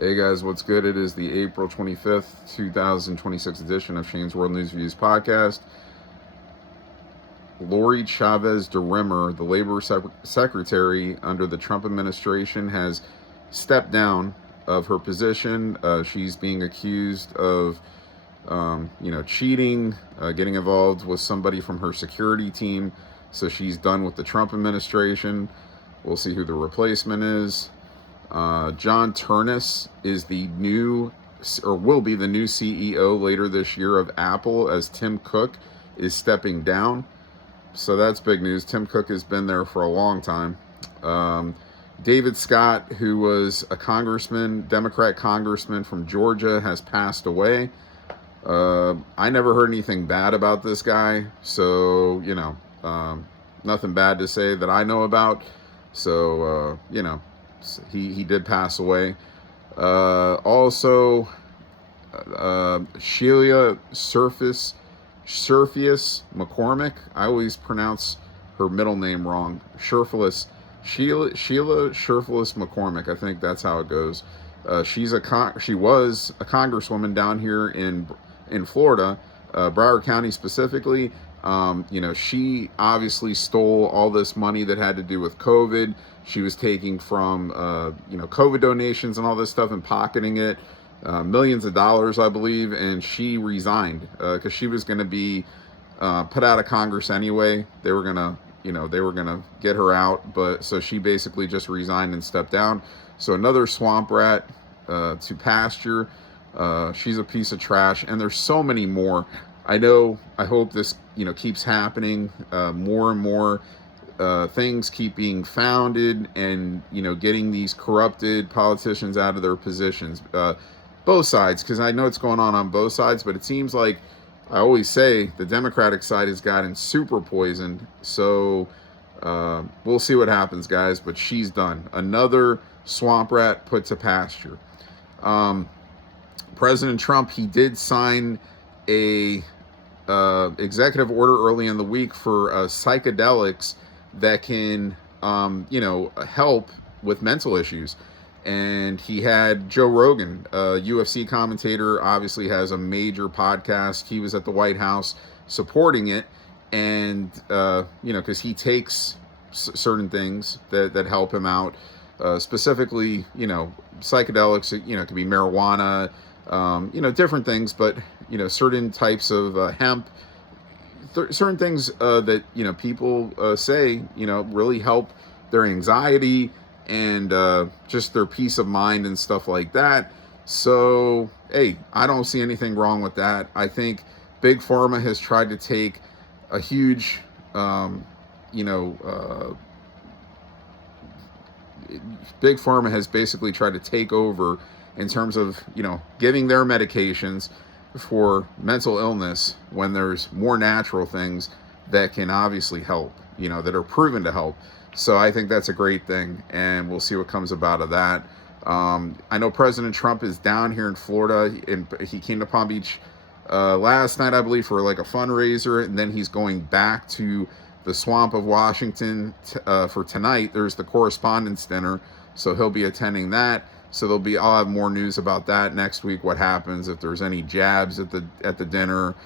Hey guys, what's good? It is the April 25th, 2026 edition of Shane's World News Views podcast. Lori Chavez DeRimmer, the labor secretary under the Trump administration, has stepped down of her position. She's being accused of, cheating, getting involved with somebody from her security team. So she's done with the Trump administration. We'll see who the replacement is. John Ternus is the new, or will be the new CEO later this year of Apple, as Tim Cook is stepping down. So that's big news. Tim Cook has been there for a long time. David Scott, who was a congressman, Democrat congressman from Georgia, has passed away. I never heard anything bad about this guy, so, nothing bad to say that I know about. So, he did pass away. Also, Sheila Cherfilus-McCormick. I always pronounce her middle name wrong. Sheila Cherfilus-McCormick. I think that's how it goes. She was a congresswoman down here in Florida, Broward County specifically. She obviously stole all this money that had to do with COVID. She was taking from, COVID donations and all this stuff and pocketing it, millions of dollars, I believe. And she resigned because she was going to be put out of Congress anyway. They were going to get her out. But so she basically just resigned and stepped down. So another swamp rat to pasture. She's a piece of trash. And there's so many more. I hope this, keeps happening. More and more things keep being founded and, getting these corrupted politicians out of their positions. Both sides, because I know it's going on both sides, but it seems like, I always say, the Democratic side has gotten super poisoned. So we'll see what happens, guys, but she's done. Another swamp rat put to pasture. President Trump, he did sign a executive order early in the week for psychedelics that can, help with mental issues. And he had Joe Rogan, a UFC commentator, obviously has a major podcast. He was at the White House supporting it. And, because he takes certain things that help him out, specifically, psychedelics, it could be marijuana, different things, but, certain types of hemp, certain things that, people say, really help their anxiety and just their peace of mind and stuff like that. So, hey, I don't see anything wrong with that. I think Big Pharma has tried to take a huge, Big Pharma has basically tried to take over in terms of, giving their medications for mental illness when there's more natural things that can obviously help, that are proven to help. So I think that's a great thing, and we'll see what comes about of that. I know President Trump is down here in Florida, and he came to Palm Beach last night, I believe, for like a fundraiser, and then he's going back to the swamp of Washington for tonight. There's the Correspondents' Dinner, so he'll be attending that. So I'll have more news about that next week. What happens if there's any jabs at the dinner?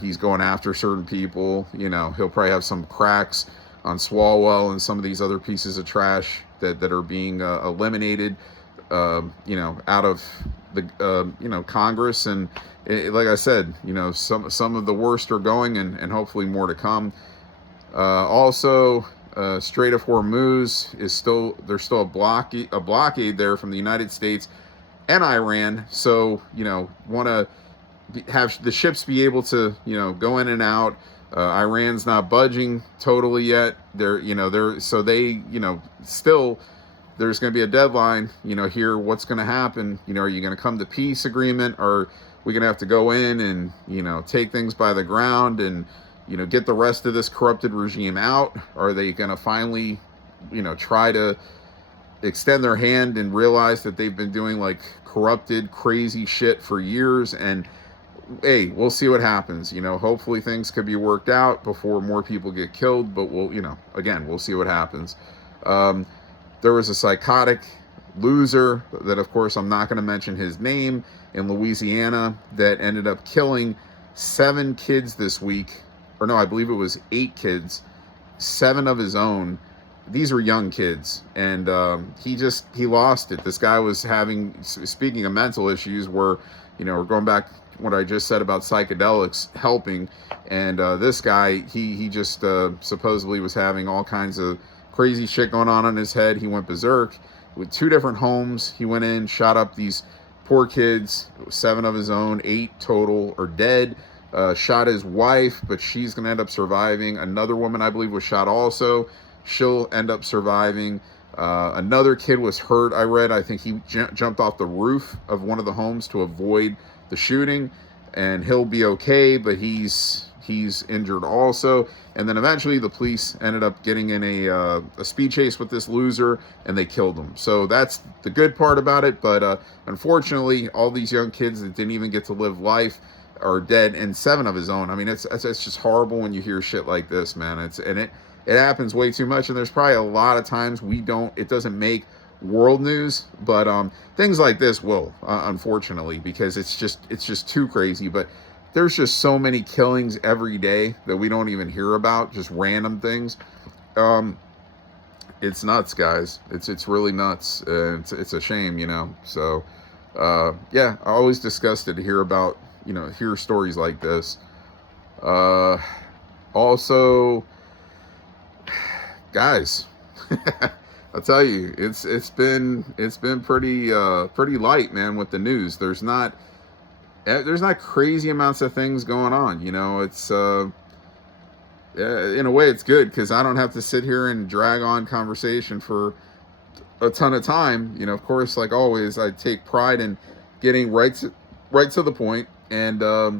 He's going after certain people. He'll probably have some cracks on Swalwell and some of these other pieces of trash that are being eliminated, out of the Congress. And like I said, some of the worst are going, and hopefully more to come. Also, Strait of Hormuz there's still a blockade there from the United States and Iran. So, want to have the ships be able to, go in and out. Iran's not budging totally yet. Still, there's going to be a deadline, here, what's going to happen? Are you going to come to peace agreement? Or are we going to have to go in and, take things by the ground and, get the rest of this corrupted regime out? Are they going to finally, try to extend their hand and realize that they've been doing like corrupted, crazy shit for years? And hey, we'll see what happens. Hopefully things could be worked out before more people get killed, but we'll see what happens. There was a psychotic loser that, of course, I'm not going to mention his name, in Louisiana, that ended up killing 7 kids this week. Or no, I believe it was 8 kids, 7 of his own. These were young kids, and he lost it. This guy was having, speaking of mental issues, where, we're going back what I just said about psychedelics helping, and this guy, he just supposedly was having all kinds of crazy shit going on in his head. He went berserk with 2 different homes. He went in, shot up these poor kids, 7 of his own, 8 total are dead. Shot his wife, but she's going to end up surviving. Another woman, I believe, was shot also. She'll end up surviving. Another kid was hurt, I read. I think he jumped off the roof of one of the homes to avoid the shooting, and he'll be okay, but he's injured also. And then eventually the police ended up getting in a speed chase with this loser, and they killed him. So that's the good part about it, but unfortunately, all these young kids that didn't even get to live life are dead, and 7 of his own. I mean, it's just horrible when you hear shit like this, man. It happens way too much, and there's probably a lot of times it doesn't make world news, but things like this will, unfortunately, because it's just too crazy. But there's just so many killings every day that we don't even hear about, just random things. It's nuts, guys. It's really nuts. It's a shame, So yeah, I always disgusted to hear about, hear stories like this. Also, guys, I'll tell you, it's been pretty light, man, with the news. There's not crazy amounts of things going on. It's in a way it's good, because I don't have to sit here and drag on conversation for a ton of time. Of course, like always, I take pride in getting right to the point. And a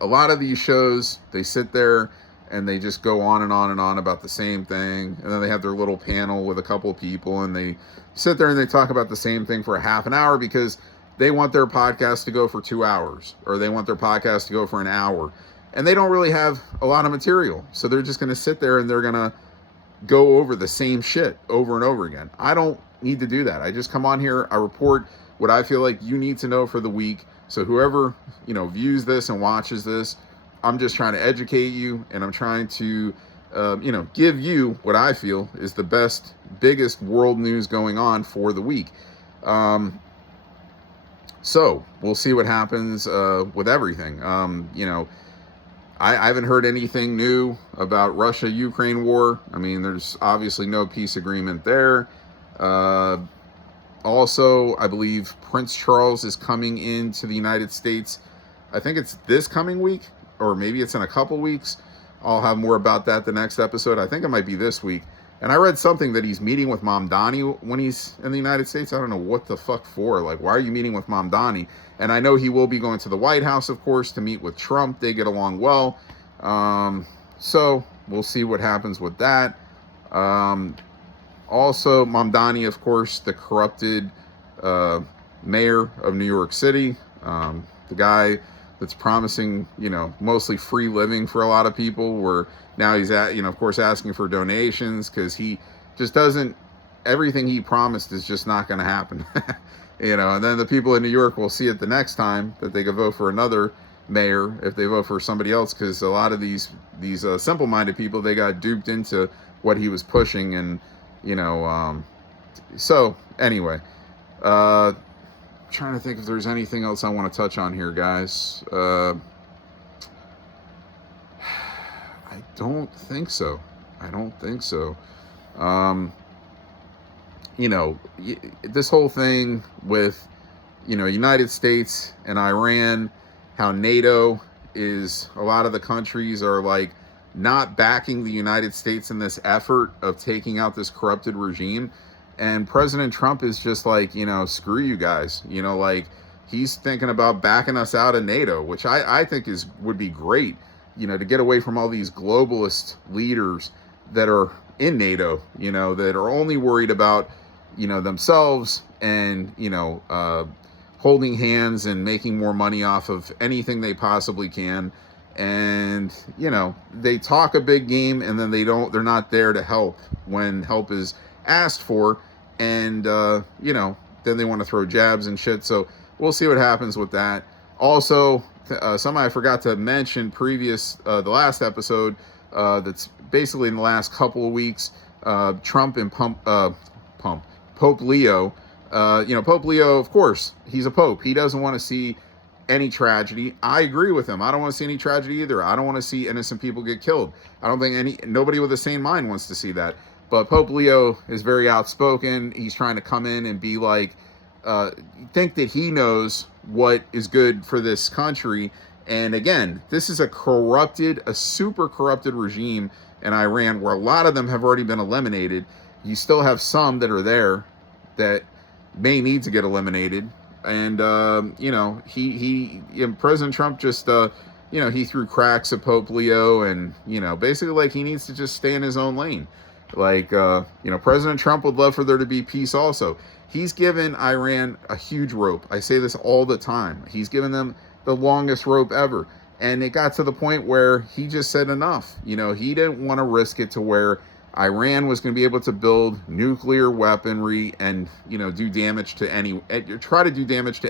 lot of these shows, they sit there and they just go on and on and on about the same thing. And then they have their little panel with a couple of people, and they sit there and they talk about the same thing for a half an hour, because they want their podcast to go for 2 hours, or they want their podcast to go for an hour. And they don't really have a lot of material. So they're just going to sit there and they're going to go over the same shit over and over again. I don't need to do that. I just come on here, I report what I feel like you need to know for the week. So whoever, views this and watches this, I'm just trying to educate you, and I'm trying to, give you what I feel is the best, biggest world news going on for the week. So we'll see what happens with everything. I haven't heard anything new about Russia-Ukraine war. I mean, there's obviously no peace agreement there. Also, I believe Prince Charles is coming into the United States. I think it's this coming week, or maybe it's in a couple weeks. I'll have more about that the next episode. I think it might be this week. And I read something that he's meeting with Mamdani when he's in the United States. I don't know what the fuck for. Like, why are you meeting with Mamdani? And I know he will be going to the White House, of course, to meet with Trump. They get along well. So we'll see what happens with that. Also, Mamdani, of course, the corrupted mayor of New York City, the guy that's promising, mostly free living for a lot of people, where now he's of course, asking for donations, because he just doesn't, everything he promised is just not going to happen. And then the people in New York will see it the next time that they could vote for another mayor if they vote for somebody else, because a lot of these simple-minded people, they got duped into what he was pushing. And so anyway, trying to think if there's anything else I want to touch on here, guys. I don't think so. This whole thing with, United States and Iran, how NATO is, a lot of the countries are like not backing the United States in this effort of taking out this corrupted regime. And President Trump is just like, screw you guys. He's thinking about backing us out of NATO, which I think would be great, to get away from all these globalist leaders that are in NATO, that are only worried about, themselves and, holding hands and making more money off of anything they possibly can. And, they talk a big game, and then they're not there to help when help is asked for. and then they want to throw jabs and shit. So we'll see what happens with that. Also, something I forgot to mention the last episode, that's basically in the last couple of weeks, Trump and Pope Leo. Pope Leo, of course, he's a pope. He doesn't want to see any tragedy. I agree with him. I don't want to see any tragedy either. I don't want to see innocent people get killed. I don't think nobody with a sane mind wants to see that. But Pope Leo is very outspoken. He's trying to come in and be like, think that he knows what is good for this country. And again, this is a super corrupted regime in Iran, where a lot of them have already been eliminated. You still have some that are there that may need to get eliminated. And President Trump just he threw cracks at Pope Leo, and basically, like, he needs to just stay in his own lane. Like, President Trump would love for there to be peace also. He's given Iran a huge rope. I say this all the time. He's given them the longest rope ever. And it got to the point where he just said enough. He didn't want to risk it to where Iran was going to be able to build nuclear weaponry and, do damage to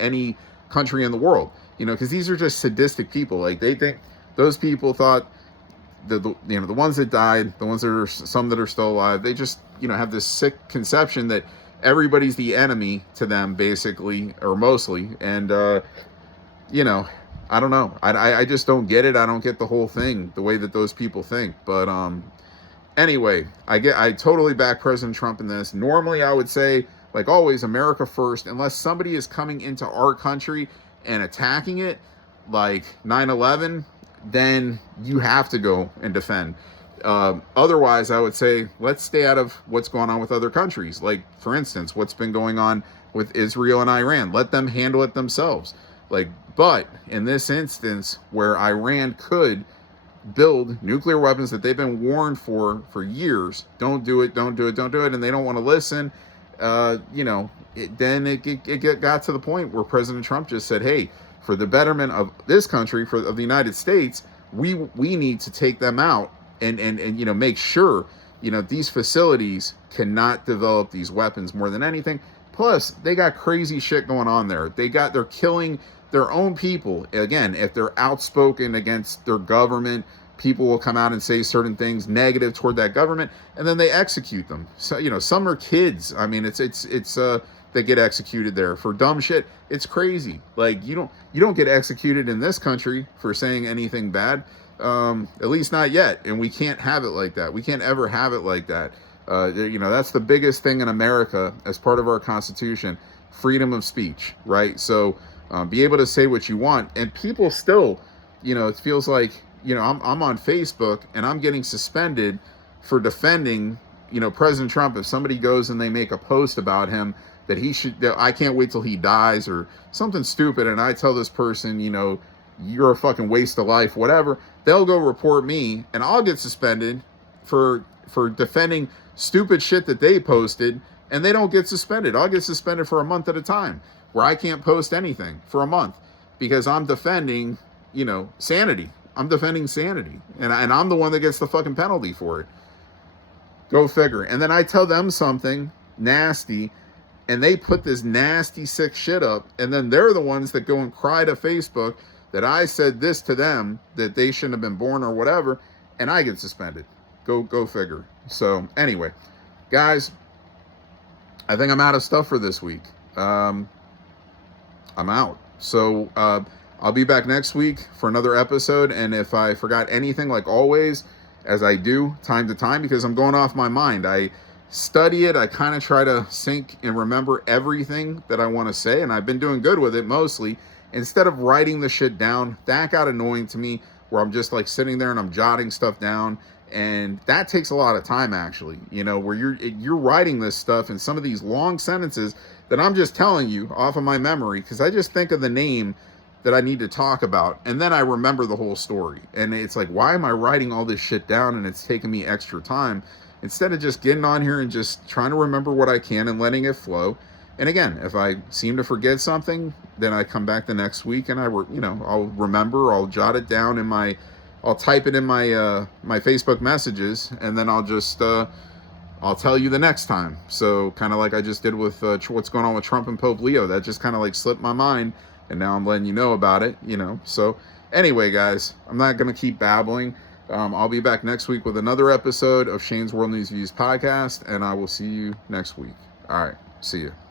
any country in the world. Because these are just sadistic people. Like, they think, those people thought, the ones that died, the ones that are, some that are still alive, they just, have this sick conception that everybody's the enemy to them, basically, or mostly. And, I don't know. I just don't get it. I don't get the whole thing, the way that those people think. But, anyway, I totally back President Trump in this. Normally, I would say, like always, America first, unless somebody is coming into our country and attacking it, like 9/11, then you have to go and defend. Otherwise, I would say, let's stay out of what's going on with other countries. Like, for instance, what's been going on with Israel and Iran. Let them handle it themselves. But in this instance, where Iran could build nuclear weapons that they've been warned for years, don't do it, and they don't want to listen, then it got to the point where President Trump just said, hey, for the betterment of this country, of the United States, we need to take them out and make sure, these facilities cannot develop these weapons more than anything. Plus, they got crazy shit going on there. They're killing their own people. Again, if they're outspoken against their government, people will come out and say certain things negative toward that government, and then they execute them. So, some are kids. I mean, it's they get executed there for dumb shit. It's crazy. Like, you don't get executed in this country for saying anything bad. At least not yet. And we can't have it like that. We can't ever have it like that. That's the biggest thing in America as part of our Constitution, freedom of speech, right? So, be able to say what you want. And people still, it feels like, I'm on Facebook and I'm getting suspended for defending, President Trump. If somebody goes and they make a post about him that I can't wait till he dies or something stupid, and I tell this person, you're a fucking waste of life, whatever, they'll go report me and I'll get suspended for defending stupid shit that they posted, and they don't get suspended. I'll get suspended for a month at a time, where I can't post anything for a month because I'm defending, sanity. I'm defending sanity, and I'm the one that gets the fucking penalty for it. Go figure. And then I tell them something nasty, and they put this nasty, sick shit up, and then they're the ones that go and cry to Facebook that I said this to them, that they shouldn't have been born or whatever, and I get suspended. Go figure. So anyway, guys, I think I'm out of stuff for this week. I'm out. So I'll be back next week for another episode. And if I forgot anything, like always, as I do time to time, because I'm going off my mind, I study it. I kind of try to think and remember everything that I want to say. And I've been doing good with it mostly. Instead of writing the shit down, that got annoying to me, where I'm just like sitting there and I'm jotting stuff down. And that takes a lot of time, actually, where you're writing this stuff in some of these long sentences that I'm just telling you off of my memory, because I just think of the name that I need to talk about, and then I remember the whole story. And it's like, why am I writing all this shit down, and it's taking me extra time, instead of just getting on here and just trying to remember what I can and letting it flow. And again, if I seem to forget something, then I come back the next week and I'll remember, I'll jot it down I'll type it in my my Facebook messages, and then I'll I'll tell you the next time. So kind of like I just did with what's going on with Trump and Pope Leo. That just kind of like slipped my mind, and now I'm letting you know about it, you know. So anyway, guys, I'm not going to keep babbling. I'll be back next week with another episode of Shane's World News Views podcast, and I will see you next week. All right, see you.